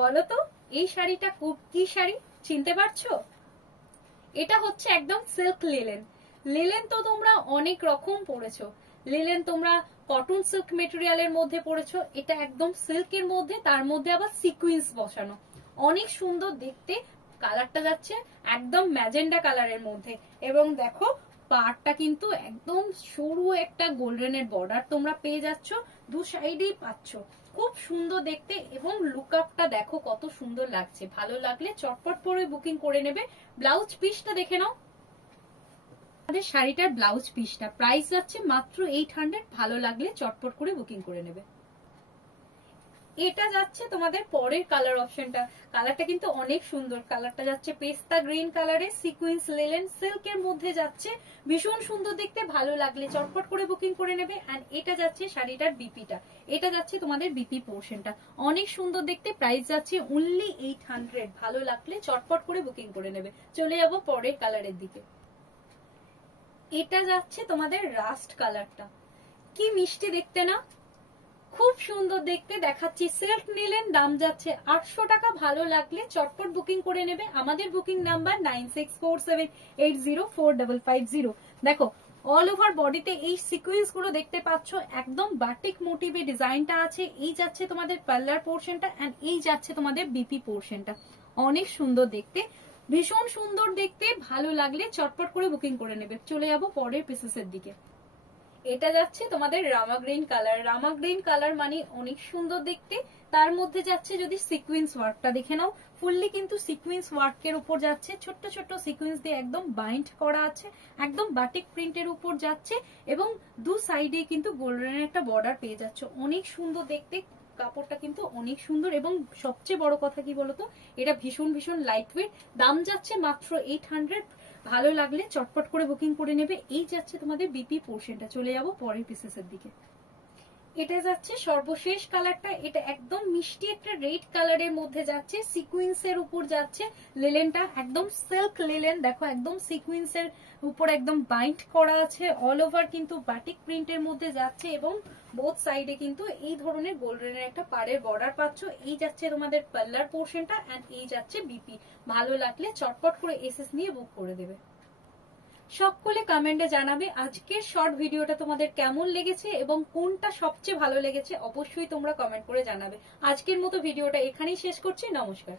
বলো তো এই শাড়িটা কি শাড়ি চিনতে পারছো? এটা হচ্ছে একদম সিল্ক লিলেন। লিলেন তো তোমরা অনেক রকম পড়েছো, লিলেন তোমরা কটন সিল্ক মেটেরিয়ালের মধ্যে পড়েছো, এটা একদম সিল্কের মধ্যে, তার মধ্যে আবার সিকুয়েন্স বসানো, অনেক সুন্দর দেখতে। কালারটা যাচ্ছে একদম ম্যাজেন্ডা কালারের মধ্যে, এবং দেখো পাড়টা কিন্তু একদম সরু একটা গোল্ডেনের বর্ডার তোমরা পেয়ে যাচ্ছ, দু সাইডেই পাচ্ছ, খুব সুন্দর দেখতে। এবং লুকআপটা দেখো কত সুন্দর লাগছে, ভালো লাগলে চটপট করে বুকিং করে নেবে। ব্লাউজ পিসটা দেখে নাও, আমাদের শাড়িটার ব্লাউজ পিসটা প্রাইস যাচ্ছে মাত্র 800, ভালো লাগলে চটপট করে বুকিং করে নেবে। এটা যাচ্ছে তোমাদের পরের কালার অপশনটা, কালারটা কিন্তু অনেক সুন্দর, কালারটা যাচ্ছে পেস্তা গ্রিন কালারে, সিকুয়েন্স লিলেন সিল্কের মধ্যে যাচ্ছে, ভীষণ সুন্দর দেখতে, ভালো লাগলে চটপট করে বুকিং করে নেবে। এন্ড এটা যাচ্ছে শাড়িটার বিপিটা, এটা যাচ্ছে তোমাদের বিপি পোর্শনটা, অনেক সুন্দর দেখতে, প্রাইস যাচ্ছে অনলি 800, ভালো লাগলে চটপট করে বুকিং করে নেবে। চলে যাবো পরের কালারের দিকে। এটা যাচ্ছে তোমাদের রাস্ট কালারটা, কি মিষ্টি দেখতে না, খুব সুন্দর দেখতে দেখাচ্ছি। সিল্ক নিলেন, দাম যাচ্ছে 800 টাকা, ভালো লাগলে চটপট বুকিং করে নেবে। আমাদের বুকিং নাম্বার 9647804550। দেখো অল ওভার বডিতে এই সিকুয়েন্স গুলো দেখতে পাচ্ছ, একদম বাটিক মোটিভে ডিজাইনটা আছে। এই যাচ্ছে তোমাদের পার্লার পোর্শনটা, এন্ড এই যাচ্ছে তোমাদের বিপি পোর্শনটা, অনেক সুন্দর দেখতে, ভীষণ সুন্দর দেখতে, ভালো লাগলে চটপট করে বুকিং করে নেবে। চলে যাবো পরের পিসেসের দিকে। এটা যাচ্ছে তোমাদের রামা গ্রিন কালার, রামা গ্রিন কালার মানে অনেক সুন্দর দেখতে, তার মধ্যে যাচ্ছে যদি সিকুয়েন্স ওয়ার্কটা দেখে নাও, ফুললি কিন্তু সিকুয়েন্স ওয়ার্কের উপর যাচ্ছে, ছোট্ট ছোট্ট সিকুয়েন্স দিয়ে একদম বাইন্ড করা আছে, একদম বাটিক প্রিন্টের উপর যাচ্ছে, এবং দু সাইডে কিন্তু গোল্ডেনের একটা বর্ডার পেয়ে যাচ্ছে, অনেক সুন্দর দেখতে। কাপড়টা কিন্তু অনেক সুন্দর, এবং সবচেয়ে বড় কথা কি বলতো, এটা ভীষণ ভীষণ লাইট ওয়েট, দাম যাচ্ছে মাত্র 800, ভালো লাগলে চটপট করে বুকিং করে নেবে। এই যাচ্ছে তোমাদের বিপি পোর্শনটা। চলে যাবো পরের পিসেসের দিকে। এটা যাচ্ছে সর্বশেষ কালারটা, এটা একদম মিষ্টি একটা রেড কালারের মধ্যে যাচ্ছে, সিকুয়েন্সের উপর যাচ্ছে, লিলেনটা একদম সিল্ক লিলেন, দেখো একদম সিকুয়েন্সের উপর একদম বাইন্ড করা আছে, অল ওভার কিন্তু বাটিক প্রিন্টের মধ্যে যাচ্ছে, এবং বোথ সাইডে কিন্তু এই ধরনের গোল্ডেনের একটা পাড়ের বর্ডার পাচ্ছ। এই যাচ্ছে তোমাদের পার্লার পোর্শনটা, এন্ড এই যাচ্ছে বিপি। ভালো লাগলে চটপট করে এসএস নিয়ে বুক করে দেবে। সকলে কমেন্টে জানাবে আজকের শর্ট ভিডিওটা তোমাদের কেমন লেগেছে এবং কোনটা সবচেয়ে ভালো লেগেছে, অবশ্যই তোমরা কমেন্ট করে জানাবে। আজকের মতো ভিডিওটা এখানেই শেষ করছি, নমস্কার।